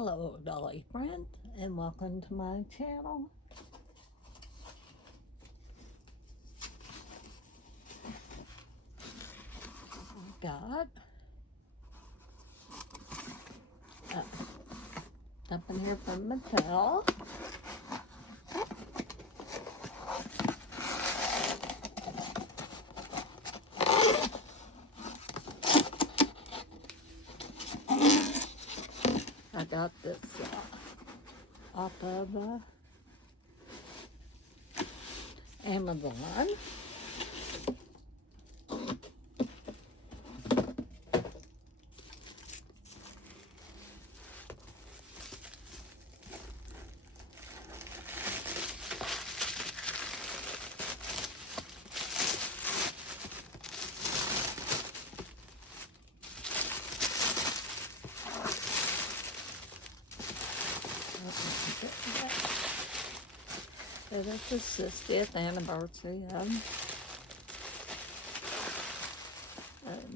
Hello Dolly friend, and welcome to my channel. Got something here from Mattel. I got this off of Amazon. So this is the 60th anniversary of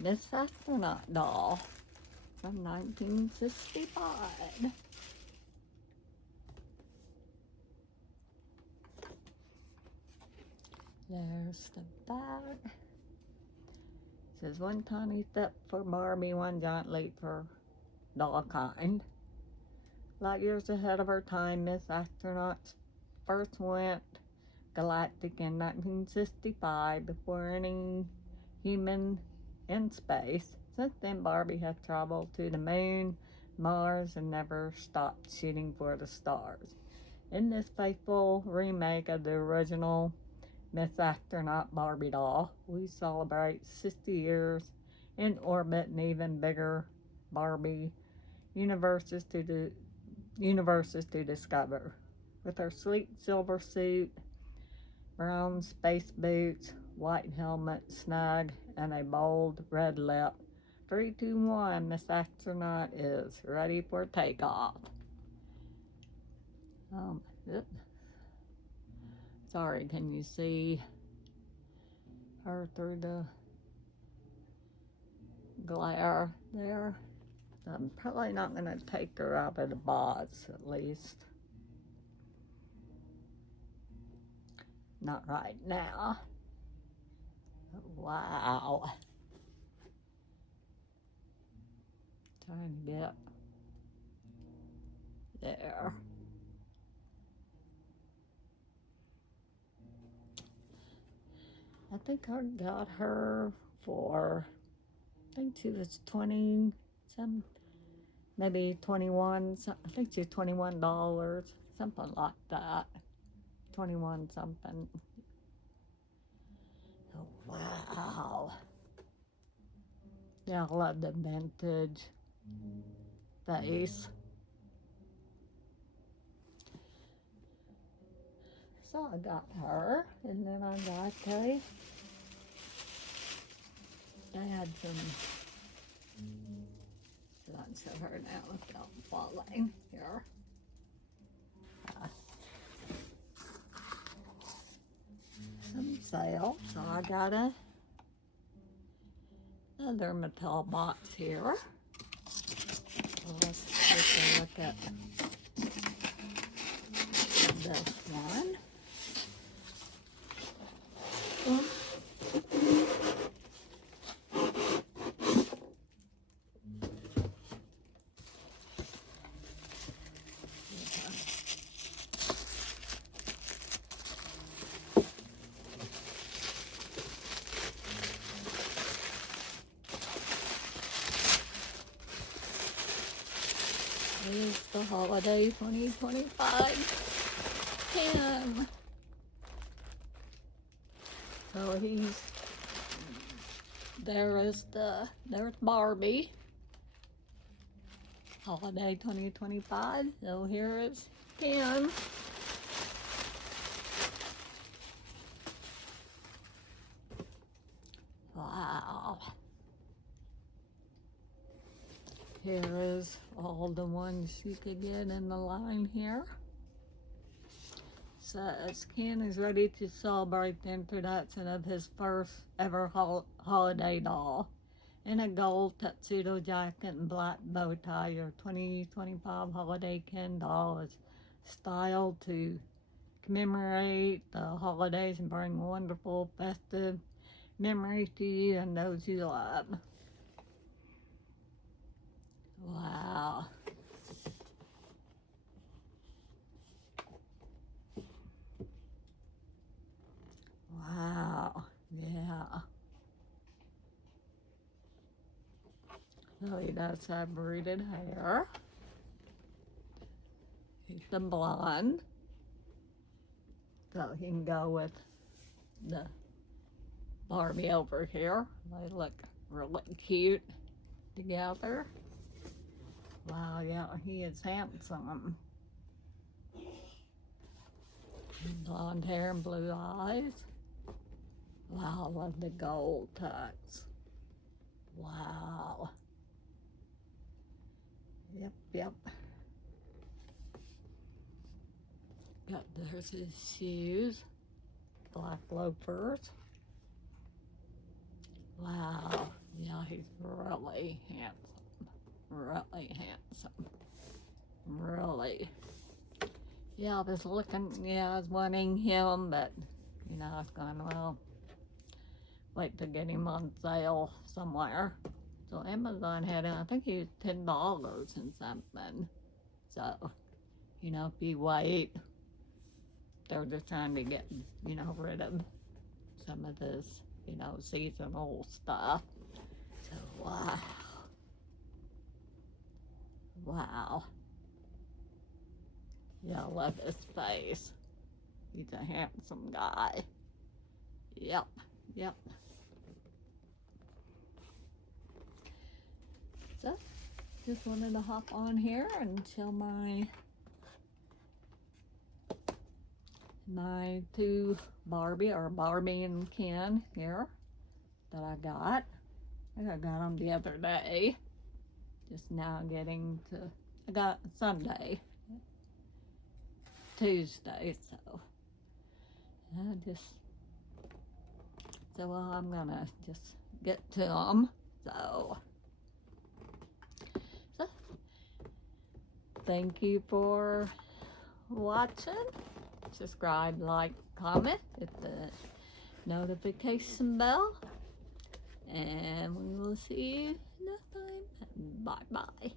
Miss Astronaut doll from 1965. There's the back. It says one tiny step for Barbie, one giant leap for dollkind. Light years ahead of her time, Miss Astronaut first went galactic in 1965 before any human in space. Since then, Barbie has traveled to the moon, Mars, and never stopped shooting for the stars. In this faithful remake of the original Miss Astronaut Barbie doll, we celebrate 60 years in orbit and even bigger Barbie universes to discover. With her sleek silver suit, brown space boots, white helmet, snug, and a bold red lip, 3, 2, 1, Miss Astronaut is ready for takeoff. Sorry, can you see her through the glare there? I'm probably not going to take her out of the box, at least. Not right now. Wow. Trying to get there. I think I got her for, I think she was 20 some, maybe 21, I think she's $21, something like that. 21 something. Oh, wow. Yeah, I love the vintage face. So I got her, and then I got I had some, so I'll show her now without falling here. Some sale, so I got another Mattel box here. So let's take a look at this one. Is the holiday 2025 Tim. So there's Barbie. Holiday 2025. So here is Tim. Wow. Here is all the ones you could get in the line here. Says Ken is ready to celebrate the introduction of his first ever holiday doll. in a gold tuxedo jacket and black bow tie. Your 2025 holiday Ken doll is styled to commemorate the holidays and bring wonderful festive memories to you and those you love. Wow. Wow. Yeah. So he does have braided hair. He's the blonde. So he can go with the Barbie over here. They look really cute together. Wow, yeah, he is handsome. Blonde hair and blue eyes. Wow, I love the gold tux. Wow. Yep. There's his shoes. Black loafers. Wow. Yeah, he's really handsome. Really handsome. Really. Yeah, I was I was wanting him, but, I was going, well, wait to get him on sale somewhere. So Amazon had him, I think he was $10 and something. So, if you wait, they're just trying to get, rid of some of this, seasonal stuff. So, wow. Wow. Yeah, I love his face. He's a handsome guy. Yep. So, just wanted to hop on here and show my two Barbie and Ken here that I got. I got them the other day. Just now I got Sunday, Tuesday, so I'm gonna just get to them. So thank you for watching. Subscribe, like, comment, hit the notification bell, and we will see you next time. Bye bye.